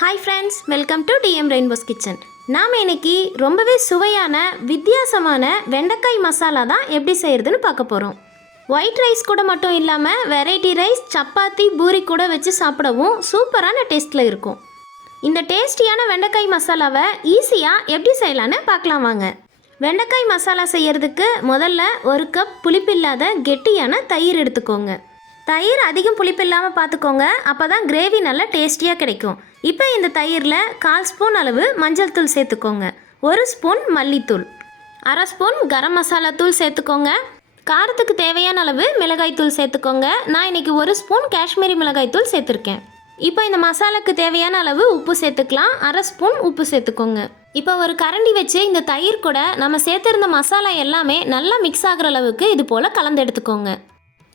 Hi friends, welcome to TM rainbows kitchen. நாம் இன்னைக்கு ரொம்பவே சுவையான வித்தியாசமான வெண்டைக்காய் மசாலா தான் எப்படி செய்கிறதுன்னு பார்க்க போகிறோம். ஒயிட் ரைஸ் கூட மட்டும் இல்லாமல் வெரைட்டி ரைஸ், சப்பாத்தி, பூரி கூட வச்சு சாப்பிடவும் சூப்பரான டேஸ்ட்டில் இருக்கும். இந்த டேஸ்டியான வெண்டைக்காய் மசாலாவை ஈஸியாக எப்படி செய்யலான்னு பார்க்கலாம் வாங்க. வெண்டைக்காய் மசாலா செய்கிறதுக்கு முதல்ல 1 கப் புளிப்பில்லாத கெட்டியான தயிர் எடுத்துக்கோங்க. தயிர் அதிகம் புளிப்பு இல்லாமல் பார்த்துக்கோங்க, அப்போ தான் கிரேவி நல்லா டேஸ்டியாக கிடைக்கும். இப்போ இந்த தயிரில் 1/4 ஸ்பூன் அளவு மஞ்சள் தூள் சேர்த்துக்கோங்க, 1 ஸ்பூன் மல்லித்தூள், 1/2 ஸ்பூன் கரம் மசாலா தூள் சேர்த்துக்கோங்க. காரத்துக்கு தேவையான அளவு மிளகாய் தூள் சேர்த்துக்கோங்க. நான் இன்றைக்கி 1 ஸ்பூன் காஷ்மீரி மிளகாய் தூள் சேர்த்துருக்கேன். இப்போ இந்த மசாலாவுக்கு தேவையான அளவு உப்பு சேர்த்துக்கலாம், 1/2 ஸ்பூன் உப்பு சேர்த்துக்கோங்க. இப்போ ஒரு கரண்டி வச்சு இந்த தயிர் கூட நம்ம சேர்த்துருந்த மசாலா எல்லாமே நல்லா மிக்ஸ் ஆகிற அளவுக்கு இது போல் கலந்து எடுத்துக்கோங்க.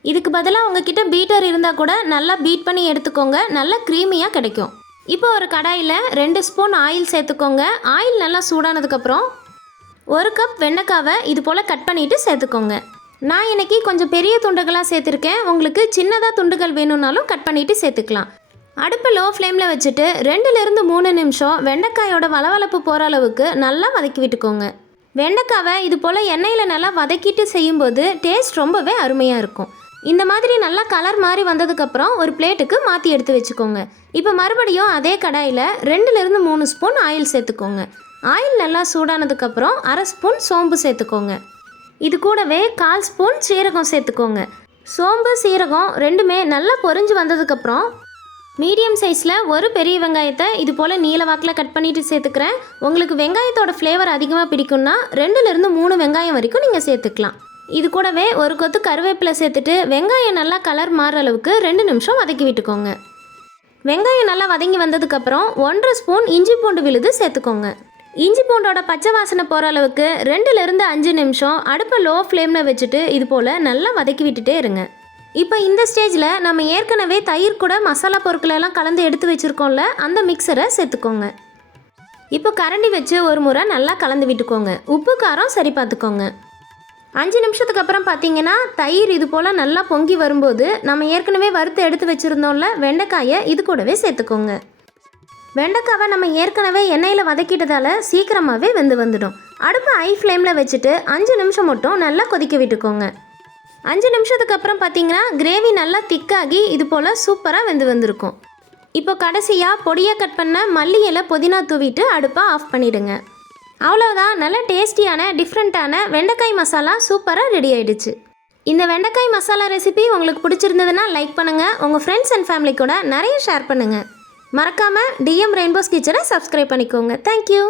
இதுக்கு பதிலாக உங்ககிட்ட பீட்டர் இருந்தால் கூட நல்லா பீட் பண்ணி எடுத்துக்கோங்க, நல்லா க்ரீமியாக கிடைக்கும். இப்போ ஒரு கடாயில் 2 ஸ்பூன் ஆயில் சேர்த்துக்கோங்க. ஆயில் நல்லா சூடானதுக்கப்புறம் 1 கப் வெண்டைக்காவை இது போல் கட் பண்ணிவிட்டு சேர்த்துக்கோங்க. நான் இன்றைக்கி கொஞ்சம் பெரிய துண்டுகளாக சேர்த்துருக்கேன், உங்களுக்கு சின்னதாக துண்டுகள் வேணும்னாலும் கட் பண்ணிவிட்டு சேர்த்துக்கலாம். அடுப்பு லோ ஃப்ளேமில் வச்சுட்டு 2லேருந்து 3 நிமிஷம் வெண்டைக்காயோட வளவளப்பு போகிற அளவுக்கு நல்லா வதக்கி விட்டுக்கோங்க. வெண்டைக்காவை இது போல் எண்ணெயில் நல்லா வதக்கிட்டு செய்யும்போது டேஸ்ட் ரொம்பவே அருமையாக இருக்கும். இந்த மாதிரி நல்லா கலர் மாதிரி வந்ததுக்கப்புறம் ஒரு பிளேட்டுக்கு மாற்றி எடுத்து வச்சுக்கோங்க. இப்போ மறுபடியும் அதே கடாயில் 2லேருந்து 3 ஸ்பூன் ஆயில் சேர்த்துக்கோங்க. ஆயில் நல்லா சூடானதுக்கப்புறம் 1/2 ஸ்பூன் சோம்பு சேர்த்துக்கோங்க. இது கூடவே 1/4 ஸ்பூன் சீரகம் சேர்த்துக்கோங்க. சோம்பு சீரகம் ரெண்டுமே நல்லா பொரிஞ்சு வந்ததுக்கப்புறம் மீடியம் சைஸில் ஒரு பெரிய வெங்காயத்தை இது போல் நீல வாக்கில் கட் பண்ணிவிட்டு சேர்த்துக்கிறேன். உங்களுக்கு வெங்காயத்தோட ஃப்ளேவர் அதிகமாக பிடிக்கும்னா 2லேருந்து 3 வெங்காயம் வரைக்கும் நீங்கள் சேர்த்துக்கலாம். இது கூடவே ஒரு கொத்து கருவேப்பிலை சேர்த்துட்டு வெங்காயம் நல்லா கலர் மாறுற அளவுக்கு 2 நிமிஷம் வதக்கி விட்டுக்கோங்க. வெங்காயம் நல்லா வதங்கி வந்ததுக்கப்புறம் 1/2 ஸ்பூன் இஞ்சி பூண்டு விழுது சேர்த்துக்கோங்க. இஞ்சி பூண்டோட பச்சை வாசனை போகிற அளவுக்கு 2லேருந்து 5 நிமிஷம் அடுப்பை லோ ஃப்ளேமில் வச்சுட்டு இது போல் நல்லா வதக்கி விட்டுட்டே இருங்க. இப்போ இந்த ஸ்டேஜில் நம்ம ஏற்கனவே தயிர் கூட மசாலா பொருட்களெல்லாம் கலந்து எடுத்து வச்சுருக்கோம்ல, அந்த மிக்சரை சேர்த்துக்கோங்க. இப்போ கரண்டி வச்சு ஒரு முறை நல்லா கலந்து விட்டுக்கோங்க. உப்பு காரம் சரி பார்த்துக்கோங்க. 5 நிமிஷத்துக்கு அப்புறம் பார்த்தீங்கன்னா தயிர் இது போல் நல்லா பொங்கி வரும்போது நம்ம ஏற்கனவே வறுத்து எடுத்து வச்சுருந்தோம்ல வெண்டைக்காயை இது கூடவே சேர்த்துக்கோங்க. வெண்டைக்காவை நம்ம ஏற்கனவே எண்ணெயில் வதக்கிட்டதால் சீக்கிரமாகவே வெந்து வந்துடும். அடுப்பு ஹை ஃப்ளேமில் வச்சுட்டு 5 நிமிஷம் மட்டும் நல்லா கொதிக்க விட்டுக்கோங்க. 5 நிமிஷத்துக்கு அப்புறம் பார்த்தீங்கன்னா கிரேவி நல்லா திக்காகி இது போல் சூப்பராக வெந்து வந்திருக்கும். இப்போ கடைசியாக பொடியாக கட் பண்ண மல்லி இலை, புதினா தூவிட்டு அடுப்பை ஆஃப் பண்ணிவிடுங்க. அவ்வளோதான், நல்ல டேஸ்டியான டிஃப்ரெண்ட்டான வெண்டைக்காய் மசாலா சூப்பராக ரெடி ஆகிடுச்சு. இந்த வெண்டைக்காய் மசாலா ரெசிபி உங்களுக்கு பிடிச்சிருந்ததுன்னா லைக் பண்ணுங்கள், உங்கள் ஃப்ரெண்ட்ஸ் அண்ட் ஃபேமிலி கூட நிறைய ஷேர் பண்ணுங்கள். மறக்காமல் டிஎம் ரெயின்போஸ் கிச்சனை சப்ஸ்கிரைப் பண்ணிக்கோங்க. தேங்க்யூ.